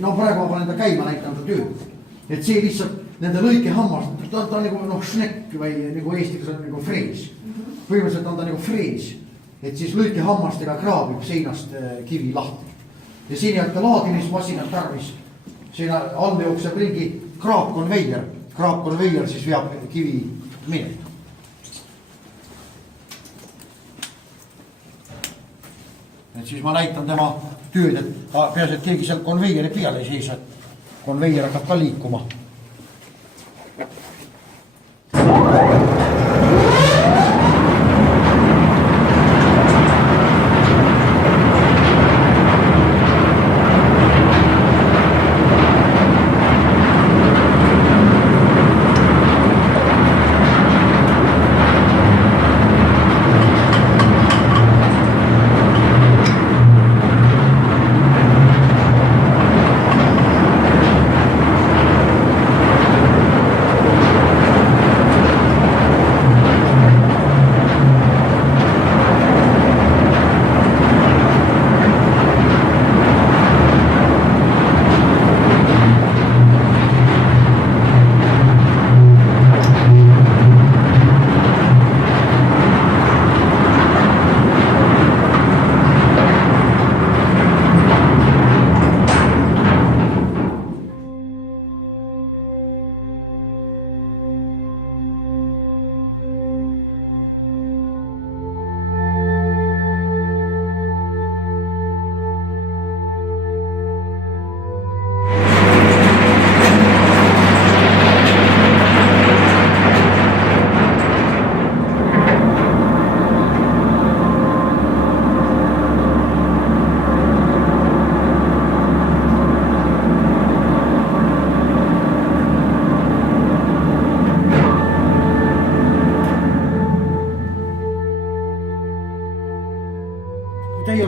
no praegu ma panen ta käima, näitan ta tööd. Et see lihtsalt nende lõikehammas, ta on nagu šnekk või nagu eestikas on nagu frees. Põhimõtteliselt on ta nagu frees. Et siis lõikehammastega kraabib seinast kivi lahti. Ja siin ei ole laadimismasinat tarvis. Siin all jookseb ringi kraapkonveier. Kraapkonveier siis veab kivi minema. Et siis ma näitan tema tööd, et peas, et keegi seal konveieri peale ei seisa, et konveier hakkab ka liikuma.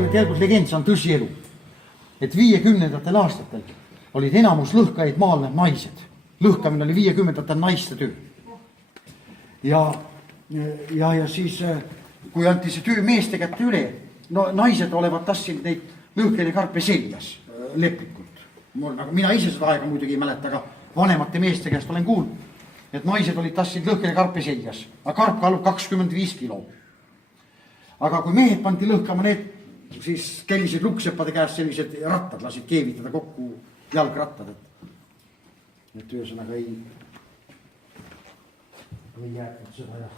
Teaduslegend, see on tõsielu, et 50. aastatel olid enamus lõhkajaid maal need naised. Lõhkamine oli 50. naiste töö. Ja siis, kui anti see töö meeste kätte üle, no naised olevat tassinud neid lõhkeine karpe seljas leplikult. Mina ise seda aega muidugi ei mäleta, aga vanemate meeste käest olen kuulnud, et naised olid tassinud lõhkeine karpe seljas, aga karp kaalub 25 kilo. Aga kui mehed pandi lõhkama, need siis kellisid luksepade käest sellised rattad lasid keevitada kokku jalgrattad, et ühesõnaga ei jäetud seda jah.